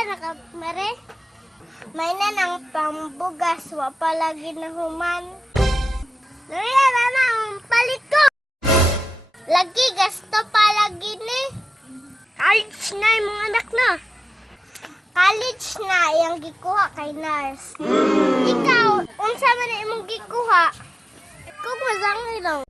Asa na ka, Mare? May na ng pambugas, wa palagi na human. Nariya na ang palit ko. Lagi gasto palagi ni. College na yung mga anak na. College na yung gikuha kay nurse. Ikaw, unsa man imong gikuha? Kung masangay lang.